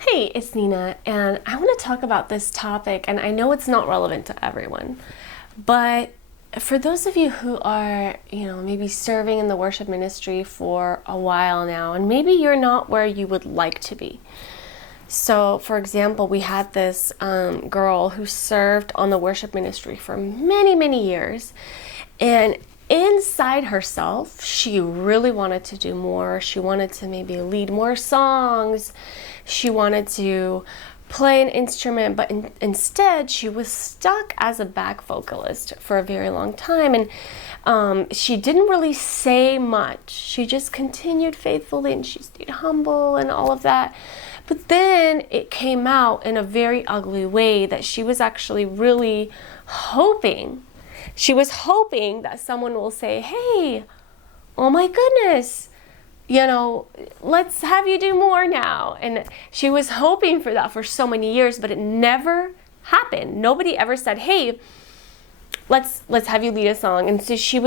Hey, it's Nina, and I want to talk about this topic, and I know it's not relevant to everyone, but for those of you who are, maybe serving in the worship ministry for a while now, and maybe you're not where you would like to be. So, for example, we had this girl who served on the worship ministry for many, many years, and inside herself, she really wanted to do more. She wanted to maybe lead more songs. She wanted to play an instrument, but instead she was stuck as a back vocalist for a very long time. And she didn't really say much. She just continued faithfully and she stayed humble and all of that. But then it came out in a very ugly way that she was actually really hoping. She was hoping that someone will say, hey, oh my goodness, let's have you do more now. And she was hoping for that for so many years, but it never happened. Nobody ever said, hey, let's have you lead a song. And so she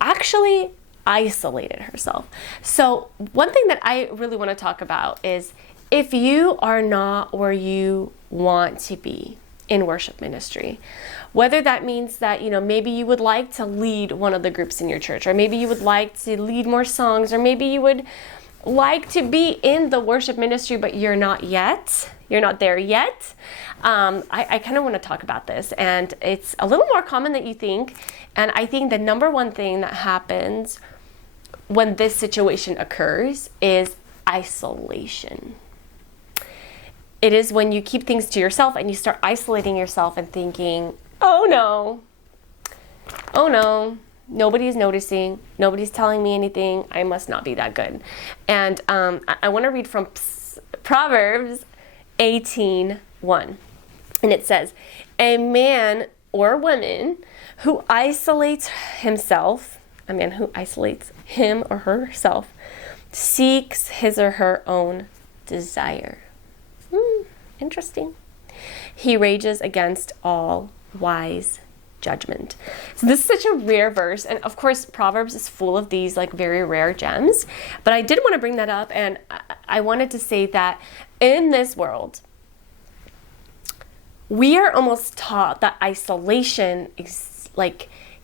actually isolated herself. So one thing that I really want to talk about is if you are not where you want to be in worship ministry, whether that means that, maybe you would like to lead one of the groups in your church, or maybe you would like to lead more songs, or maybe you would like to be in the worship ministry, but you're not there yet. I kind of want to talk about this, and it's a little more common than you think. And I think the number one thing that happens when this situation occurs is isolation. It is when you keep things to yourself and you start isolating yourself and thinking, oh no, nobody's noticing, nobody's telling me anything, I must not be that good. And I want to read from Proverbs 18:1. And it says, a man or woman who isolates himself, a man who isolates him or herself, seeks his or her own desire. Interesting. He rages against all wise judgment. So this is such a rare verse, and of course Proverbs is full of these very rare gems, but I did want to bring that up, and I wanted to say that in this world we are almost taught that isolation is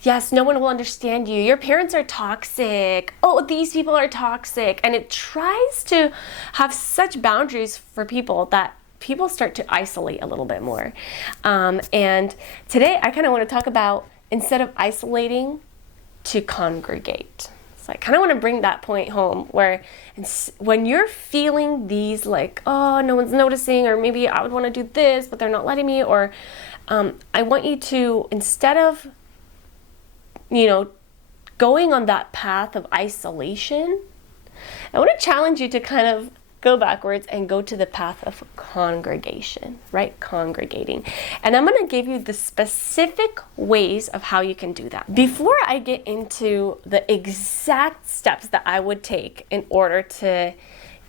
yes, no one will understand you. Your parents are toxic. Oh, these people are toxic. And it tries to have such boundaries for people that people start to isolate a little bit more. And today I kind of want to talk about, instead of isolating, to congregate. So I kind of want to bring that point home where when you're feeling these oh, no one's noticing, or maybe I would want to do this, but they're not letting me, or I want you to, instead of going on that path of isolation, I want to challenge you to kind of go backwards and go to the path of congregation, right? Congregating. And I'm going to give you the specific ways of how you can do that. Before I get into the exact steps that I would take in order to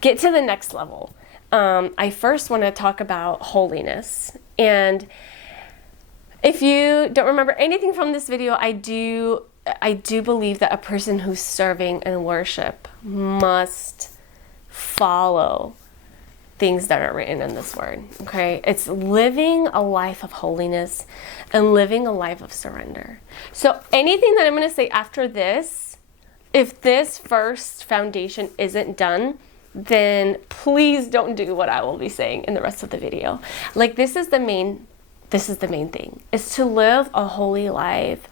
get to the next level, I first want to talk about holiness. And if you don't remember anything from this video, I do believe that a person who's serving in worship must follow things that are written in this word, okay? It's living a life of holiness and living a life of surrender. So anything that I'm going to say after this, if this first foundation isn't done, then please don't do what I will be saying in the rest of the video. This is the main thing, is to live a holy life,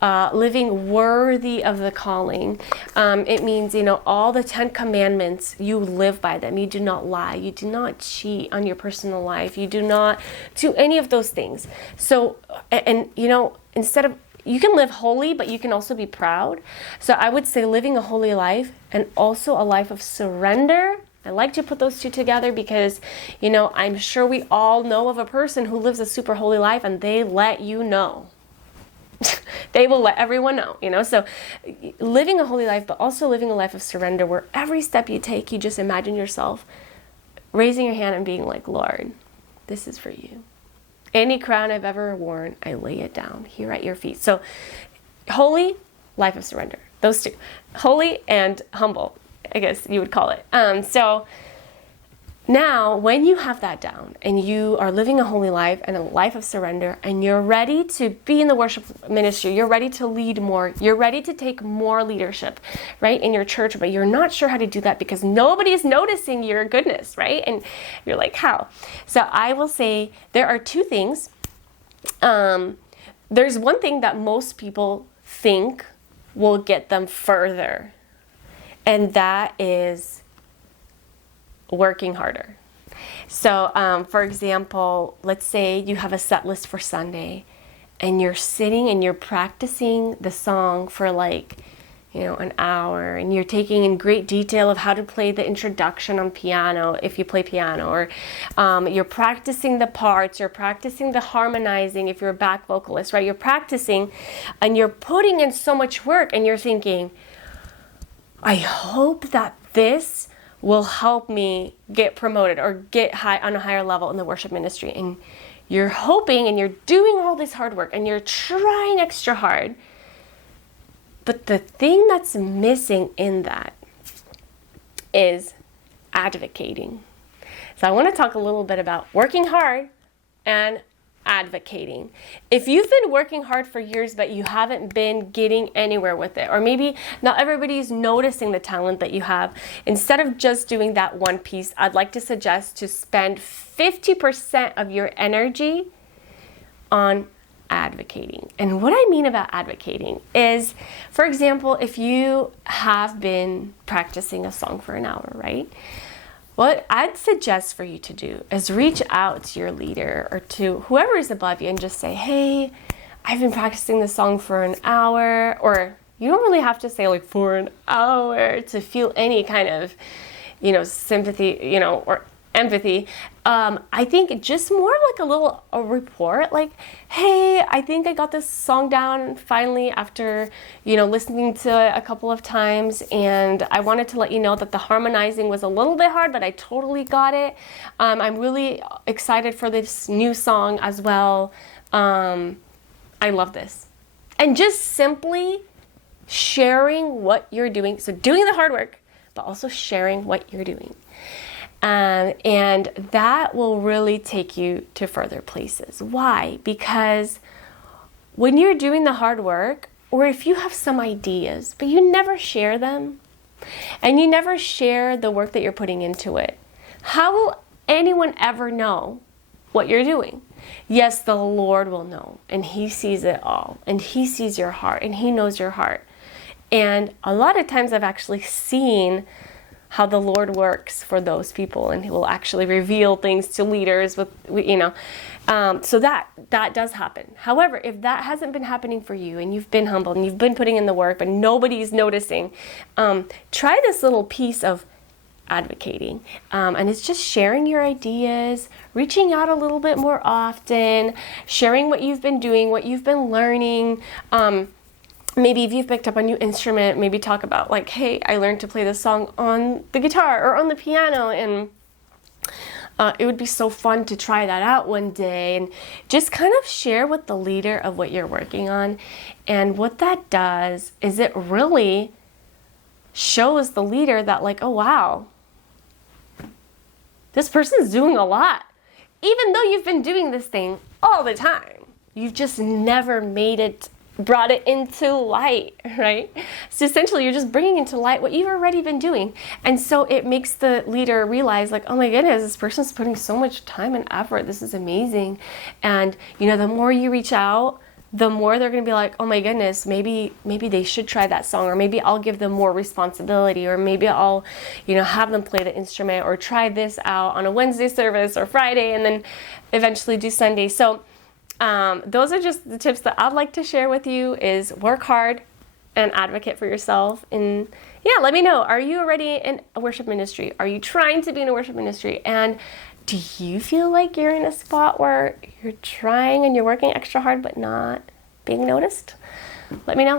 living worthy of the calling. It means, all the 10 commandments, you live by them. You do not lie. You do not cheat on your personal life. You do not do any of those things. So, and instead of, you can live holy, but you can also be proud. So I would say living a holy life and also a life of surrender. I like to put those two together because, I'm sure we all know of a person who lives a super holy life and they let you know. They will let everyone know, So living a holy life, but also living a life of surrender where every step you take, you just imagine yourself raising your hand and being like, Lord, this is for you. Any crown I've ever worn, I lay it down here at your feet. So holy, life of surrender. Those two. Holy and humble, I guess you would call it. So Now, when you have that down and you are living a holy life and a life of surrender, and you're ready to be in the worship ministry, you're ready to lead more, you're ready to take more leadership, right, in your church, but you're not sure how to do that because nobody's noticing your goodness, right? And you're like, how? So I will say there are two things. There's one thing that most people think will get them further, and that is working harder. So, for example, let's say you have a set list for Sunday and you're sitting and you're practicing the song for an hour, and you're taking in great detail of how to play the introduction on piano if you play piano, or you're practicing the parts, you're practicing the harmonizing if you're a back vocalist, right? You're practicing and you're putting in so much work, and you're thinking, I hope that this will help me get promoted or get high on a higher level in the worship ministry. And you're hoping and you're doing all this hard work and you're trying extra hard. But the thing that's missing in that is advocating. So I want to talk a little bit about working hard and advocating. If you've been working hard for years but you haven't been getting anywhere with it, or maybe not everybody's noticing the talent that you have, instead of just doing that one piece, I'd like to suggest to spend 50% of your energy on advocating. And what I mean about advocating is, for example, if you have been practicing a song for an hour, right? What I'd suggest for you to do is reach out to your leader or to whoever is above you and just say, hey, I've been practicing this song for an hour. Or you don't really have to say for an hour to feel any kind of, sympathy, or empathy. I think just more of a report, hey, I think I got this song down finally after, listening to it a couple of times, and I wanted to let you know that the harmonizing was a little bit hard, but I totally got it. I'm really excited for this new song as well. I love this. And just simply sharing what you're doing. So doing the hard work, but also sharing what you're doing. And that will really take you to further places. Why? Because when you're doing the hard work, or if you have some ideas, but you never share them, and you never share the work that you're putting into it, how will anyone ever know what you're doing? Yes, the Lord will know, and He sees it all, and He sees your heart, and He knows your heart. And a lot of times I've actually seen how the Lord works for those people, and He will actually reveal things to leaders so that does happen. However, if that hasn't been happening for you, and you've been humble and you've been putting in the work, but nobody's noticing, try this little piece of advocating, and it's just sharing your ideas, reaching out a little bit more often, sharing what you've been doing, what you've been learning. Maybe if you've picked up a new instrument, maybe talk about hey, I learned to play this song on the guitar or on the piano, and it would be so fun to try that out one day, and just kind of share with the leader of what you're working on. And what that does is it really shows the leader that oh wow, this person's doing a lot. Even though you've been doing this thing all the time, you've just never brought it into light, right? So essentially you're just bringing into light what you've already been doing. And so it makes the leader realize oh my goodness, this person's putting so much time and effort. This is amazing. And the more you reach out, the more they're going to be oh my goodness, maybe they should try that song, or maybe I'll give them more responsibility, or maybe I'll, have them play the instrument, or try this out on a Wednesday service or Friday, and then eventually do Sunday. So those are just the tips that I'd like to share with you, is work hard and advocate for yourself. And let me know, are you already in a worship ministry? Are you trying to be in a worship ministry? And do you feel like you're in a spot where you're trying and you're working extra hard but not being noticed? Let me know.